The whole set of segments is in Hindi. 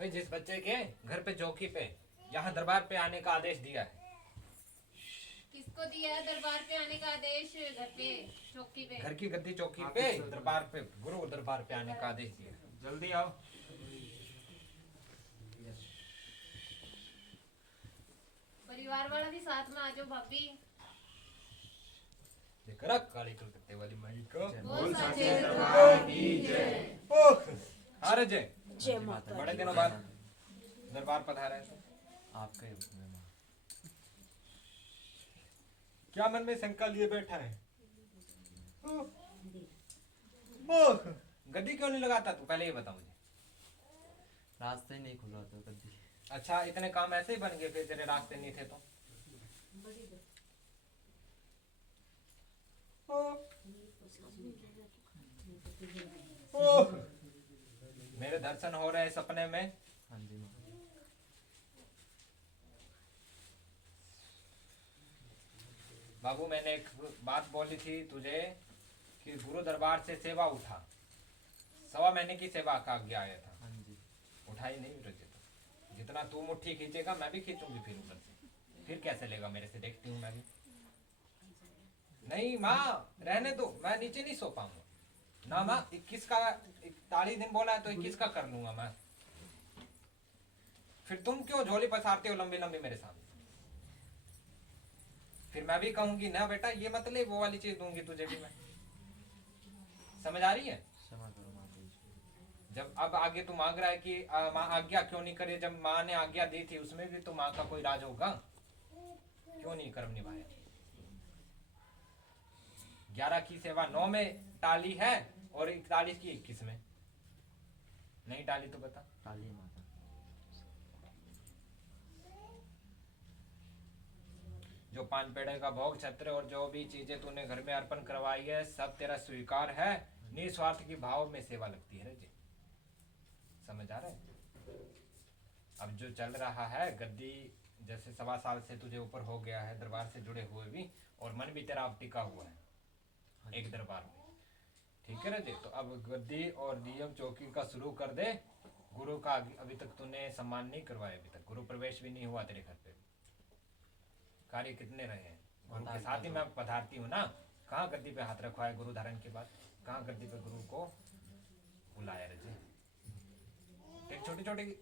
भाई जिस बच्चे के घर पे चौकी पे यहाँ दरबार पे आने का आदेश दिया है। किसको दिया है दरबार पे आने का आदेश? घर पे चौकी पे? घर की गद्दी चौकी पे दरबार पे गुरु दरबार पे आने का आदेश दिया है। जल्दी आओ। परिवार वाला भी साथ में आ जाओ भाभी। करा काली कलकत्ते वाली माई को बोल सच्चे दरबार की जय। अरे जय जय माता बड़े दिनों बाद दरबार पधारा है। आपका ही हुक्म है माँ। क्या मन में शंका लिए बैठा है? ओह, गद्दी क्यों नहीं लगाता तू? पहले ये बता मुझे। रास्ते ही नहीं खुल रहा था कभी। अच्छा इतने काम ऐसे ही बन गए फिर तेरे रास्ते नहीं थे तो? ओह, मेरे दर्शन हो रहे हैं सपने में। हाँ जी माँ। बाबू मैंने एक बात बोली थी तुझे कि गुरु दरबार से सेवा उठा। 1.25 महीने की सेवा का आज्ञा आया था, हाँ जी। उठाई नहीं रजे तो। जितना तू मुट्ठी खींचेगा मैं भी खींचूंगी फिर ऊपर से। फिर कैसे लेगा मेरे से? देखती हूँ मैं भी। नहीं माँ रहने दो, मैं नीचे नहीं सो पाऊंगा ना माँ। 21 का 41 दिन बोला है तो 21 का कर लूंगा मैं। फिर तुम क्यों झोली पसारते हो लंबी लंबी मेरे सामने? फिर मैं भी कहूंगी ना बेटा ये मत ले, वो वाली चीज दूंगी तुझे भी मैं। समझ आ रही है? क्षमा करो माता जी। जब अब आगे तू मांग रहा है कि माँ आज्ञा क्यों नहीं करे, जब माँ ने आज्ञा दी थी उसमें भी तो माँ का कोई राज होगा। क्यों नहीं कर्म निभाया? 11 की सेवा 9 में टाली है और 41 की 21 में नहीं टाली तो बता। काली माता। जो 5 पेड़े का भोग छत्र और जो भी चीजें तूने घर में अर्पण करवाई है सब तेरा स्वीकार है। निस्वार्थ की भाव में सेवा लगती है जी। समझ आ रहा है? अब जो चल रहा है गद्दी जैसे 1.25 साल से तुझे ऊपर हो गया है, दरबार से जुड़े हुए भी, और मन भी तेरा अब टिका हुआ है एक दरबार में। ठीक है ना जी? तो अब गद्दी और नियम चौकी का शुरू कर दे। गुरु का अभी तक तूने सम्मान नहीं करवाया, अभी तक गुरु प्रवेश भी नहीं हुआ तेरे घर पे। कार्य कितने रहे हैं? गुरु के साथ ही मैं पधारती हूँ ना। कहाँ गद्दी पे हाथ रखवाया गुरु धारण के बाद? कहाँ गद्दी पे गुरु को बुलाया रजे? एक छोटी छोटी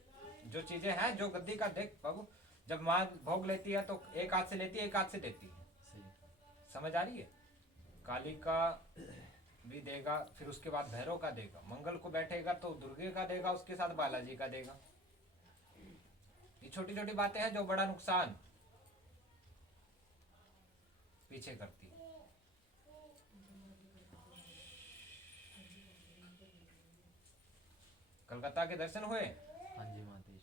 जो चीजें हैं जो गद्दी का देख बाबू, जब माँ भोग लेती है तो एक हाथ से लेती है एक हाथ से देती है। सही। समझ आ रही है? काली का भी देगा, फिर उसके बाद भैरव का देगा, मंगल को बैठेगा तो दुर्गे का देगा, उसके साथ बालाजी का देगा। ये छोटी छोटी बातें हैं जो बड़ा नुकसान पीछे करती है। कलकत्ता के दर्शन हुए? हाँ जी माता जी।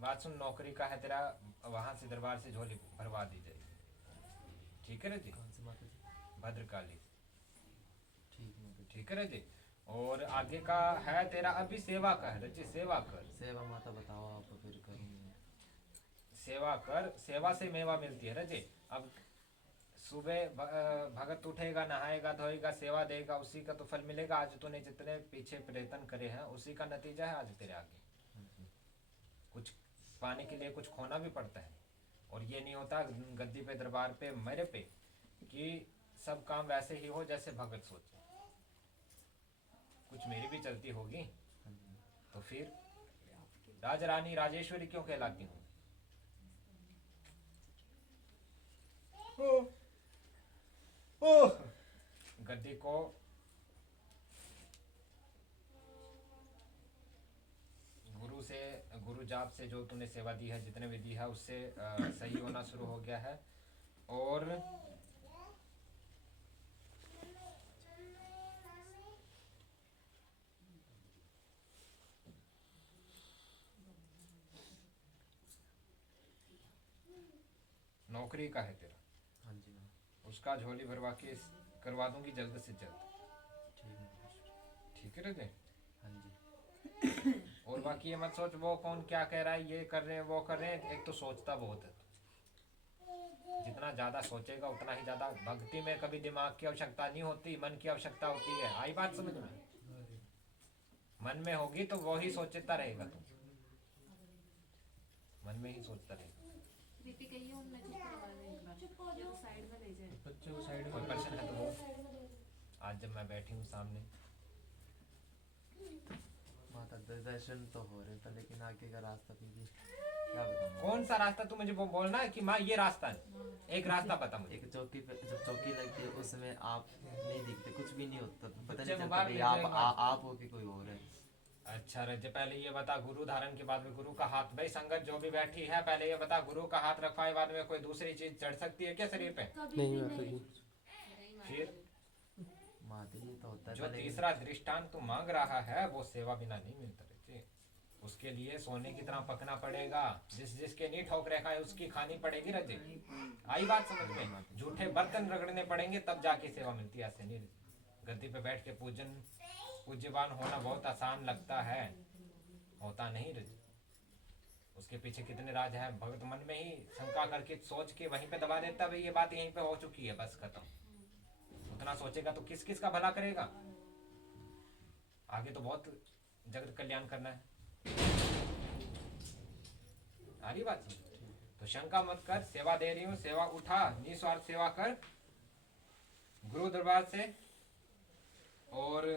बात सुन, नौकरी का है तेरा, वहां से दरबार से झोली भरवा दी जाएगी। ठीक है ना जी? कौन सी माता जी? भद्रकाली। ठीक माता जी। ठीक है ना जी? और आगे का है तेरा अभी सेवा का है रजी। सेवा कर, सेवा माता बताओ आप फिर करूँगी। सेवा कर, सेवा से मेवा मिलती है रजी। अब सुबह भगत उठेगा, नहाएगा, धोएगा, सेवा देगा, उसी का तो फल मिलेगा। आज तूने जितने पीछे प्रयत्न करे हैं उसी का नतीजा है आज तेरे आगे। हाँ जी। कुछ पाने के लिए कुछ खोना भी पड़ता है। और ये नहीं होता गद्दी पे दरबार पे मेरे पे कि सब काम वैसे ही हो जैसे भगत सोचे। कुछ मेरी भी चलती होगी हाँ जी। तो फिर राज रानी राजेश्वरी क्यों कहलाती हूँ? गद्दी को गुरु से, गुरु जाप से जो तूने सेवा दी है, जितने भी दी है उससे सही होना शुरू हो गया है। और नौकरी का है तेरा, हाँ जी माँ। उसका झोली भरवा के करवा दूंगी जल्द से जल्द। ठीक माता जी। ठीक है रजे? हाँ जी। और बाकी ये मत सोच वो कौन क्या कह रहा है, ये कर रहे हैं वो कर रहे हैं। एक तो सोचता बहुत है। जितना ज्यादा सोचेगा उतना ही ज्यादा भक्ति में कभी दिमाग की आवश्यकता नहीं होती, मन की आवश्यकता होती है। आई बात समझ में? मन में होगी तो वो ही सोचता रहेगा, तू मन में ही सोचता रहेगा। दीदी कहिए उन नजर करवा दें एक बार, या तो साइड में ले जाए। बच्चे को साइड कोई में प्रश्न है तो वो आज जब मैं बैठी हूँ सामने। माता दर्शन तो हो रहे थे, लेकिन आगे का रास्ता फिर भी क्या बताऊँ। कौन सा रास्ता? तू मुझे वो बोलना है कि माँ ये रास्ता है, एक रास्ता बता मुझे। एक चौकी पे जब चौकी लगती है उस समय आप नहीं दिखते, कुछ भी नहीं होता, तो पता बच्चे नहीं चलता मोबाइल भाई ले आप जाएगा। आप हो कि कोई और है। अच्छा रजे, पहले ये बता, गुरु धारण के बाद में गुरु का हाथ, भाई संगत जो भी बैठी है पहले ये बता, गुरु का हाथ रखवाए बाद में कोई दूसरी चीज चढ़ सकती है क्या शरीर पे? नहीं माता जी। फिर माता ये तो होता है जो पहले। तीसरा दृष्टांत तू मांग रहा है वो सेवा बिना नहीं मिलता रजे। उसके लिए सोने की तरह पकना पड़ेगा, जिसके नहीं ठोक रखा है उसकी खानी पड़ेगी रजे। आई बात समझ में? झूठे बर्तन रगड़ने पड़ेंगे तब जाके सेवा मिलती है, ऐसे नहीं रजे। गद्दी पे बैठ के पूज्यवान होना बहुत आसान लगता है, होता नहीं रजे। उसके पीछे कितने राज है। भगत मन में ही शंका करके सोच के वहीं पे दबा देता, भाई ये बात यहीं पे हो चुकी है, बस खत्म। उतना सोचेगा तो किस किस का भला करेगा? आगे तो बहुत जगत कल्याण करना है। आ रही बात? तो शंका मत कर, सेवा दे रही हूँ, सेवा उठा, निस्वार्थ सेवा कर गुरु दरबार से। और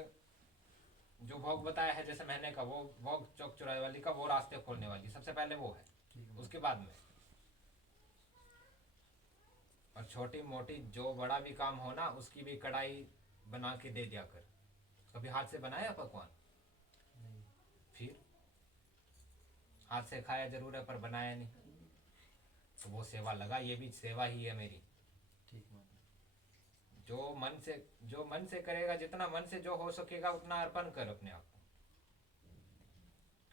जो भोग बताया है जैसे महीने का, वो भोग चौक चौराहे वाली का, वो रास्ते खोलने वाली सबसे पहले वो है, उसके बाद में। और छोटी मोटी जो बड़ा भी काम हो ना, उसकी भी कढ़ाई बना के दे दिया कर। कभी हाथ से बनाया पकवान? नहीं। फिर हाथ से खाया जरूर है पर बनाया नहीं, तो वो सेवा लगा, ये भी सेवा ही है मेरी। ठीक माता। जो मन से करेगा, जितना मन से जो हो सकेगा उतना अर्पण कर अपने आप को।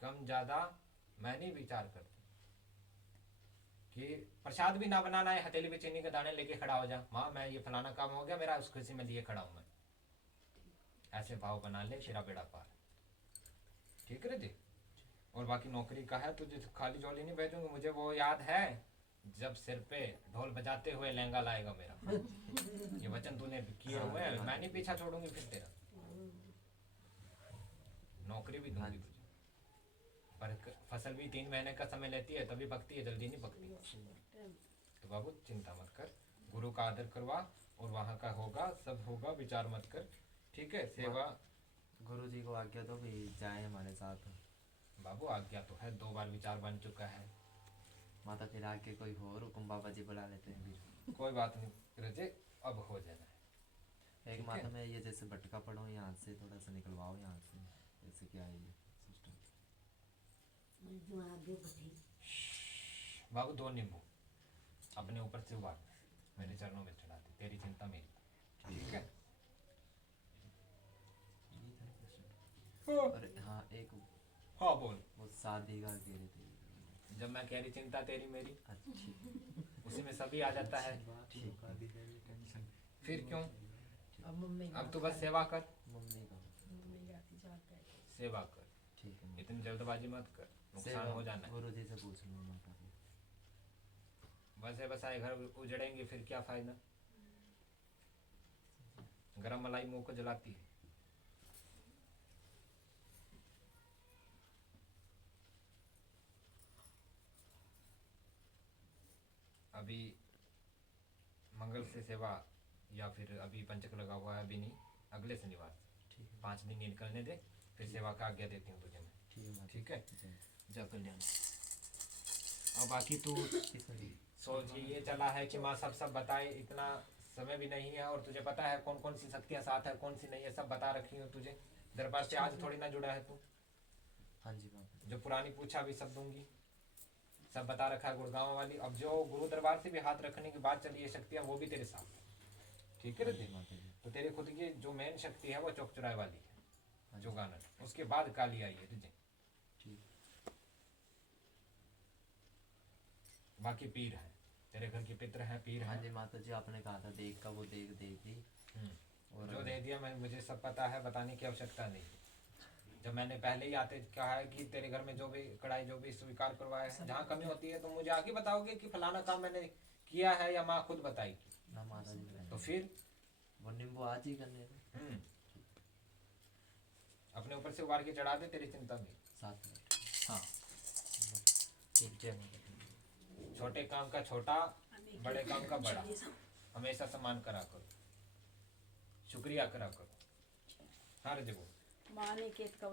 कम ज्यादा मैं नहीं विचार करता कि प्रसाद भी ना बनाना है, हथेली पे चीनी के दाने लेके खड़ा हो जा, माँ मैं ये फलाना काम हो गया मेरा, उस खुशी में लिए खड़ा हूं मैं। ऐसे भाव बना ले, तेरा बेड़ा पार। ठीक है जी। और बाकी नौकरी का है, तुझे खाली झोली नहीं भेजूंगी। मुझे वो याद है जब सिर पे ढोल बजाते हुए लहंगा लाएगा मेरा। ये वचन तूने किए हुए हैं, मैं नहीं पीछा छोड़ूंगी फिर तेरा। नौकरी भी दूंगी तुझे, पर फसल भी 3 महीने का समय लेती है, तभी पकती है, जल्दी नहीं पकती। तो बाबू चिंता मत कर, गुरु का आदर करवा और वहाँ का होगा, सब होगा, विचार मत कर। ठीक है? सेवा गुरु जी को आज्ञा दो भाई जाए हमारे साथ। बाबू आज्ञा तो है, 2 बार विचार बन चुका है। माता फिर आके कोई और हुक्म बाबा जी बुला लेते हैं फिर। कोई बात नहीं रजे, अब हो जाना है। एक ठीक माता है। मैं ये जैसे भटका पड़ा हूँ यहाँ से थोड़ा सा निकलवाओ यहाँ से, जैसे क्या है ये सिस्टम। बाबू 2 नींबू अपने ऊपर से उबाल मेरे चरणों में चढ़ा दे, तेरी चिंता मेरी। ठीक है? ये था प्रश्न। और हाँ एक हाँ बोल। वो शादी का कह रहे थे। जब मैं कह रही चिंता तेरी मेरी, अच्छी। उसी में सभी आ जाता है। ठीक। फिर क्यों? अब मम्मी अब तू बस सेवा कर, मम्मी का। मम्मी जाती जाते हैं। सेवा कर, ठीक है। इतनी जल्दबाजी मत कर, नुकसान हो जाना है। गुरु जी से पूछ लूँ माता फिर। बसे बसाए घर उजड़ेंगे फिर क्या फायदा? गरम मलाई मुंह को जलाती है। अभी मंगल से सेवा, या फिर अभी पंचक लगा हुआ है, अभी नहीं, अगले शनिवार से। ठीक है। 5 दिन निकलने दे, फिर सेवा का आज्ञा देती हूँ तुझे मैं। ठीक है माता। ठीक है? जय। जय कल्याण। और बाकी तू किसने? सोच ये चला है कि माँ सब बताए, इतना समय भी नहीं है, और तुझे पता है कौन कौन सी शक्तियाँ साथ है, कौन सी नहीं है, सब बता रखी हूँ तुझे। दरबार से आज थोड़ी ना जुड़ा है तू। हाँ जी माता। जो पुरानी पूछा भी सब दूंगी, सब बता रखा है गुड़गांव वाली। अब जो गुरु दरबार से भी हाथ रखने की बात चली है शक्तियाँ, वो भी तेरे साथ है। ठीक है हाँ रजी? जी माता जी। तो तेरे खुद की जो मेन शक्ति है वो चौक चौराहे वाली है, हाँ जो जी। गाना, उसके बाद काली आई है तुझे। ठीक। बाकी पीर है, तेरे घर के पितर हैं, पीर हाँ हैं। जी माता जी, आपने कहा था देख का वो देख दे दी। और जो दे दिया मैं, मुझे सब पता है, बताने की आवश्यकता नहीं। जब मैंने पहले ही आते कहा है कि तेरे घर में जो भी कढ़ाई जो भी स्वीकार करवाया है, जहाँ कमी होती है तो मुझे आगे बताओगे कि फलाना काम मैंने किया है या माँ खुद बताएगी? ना माता जी ने। तो फिर वो नींबू आज ही करने थे अपने ऊपर से उबार के चढ़ा दे, तेरी चिंता नहीं। 7 मिनट। हाँ ठीक, जय माता दी। छोटे काम का छोटा, बड़े काम का बड़ा, हमेशा सम्मान करा करो, शुक्रिया करा करो। हाँ रजबो माँ ने खेत का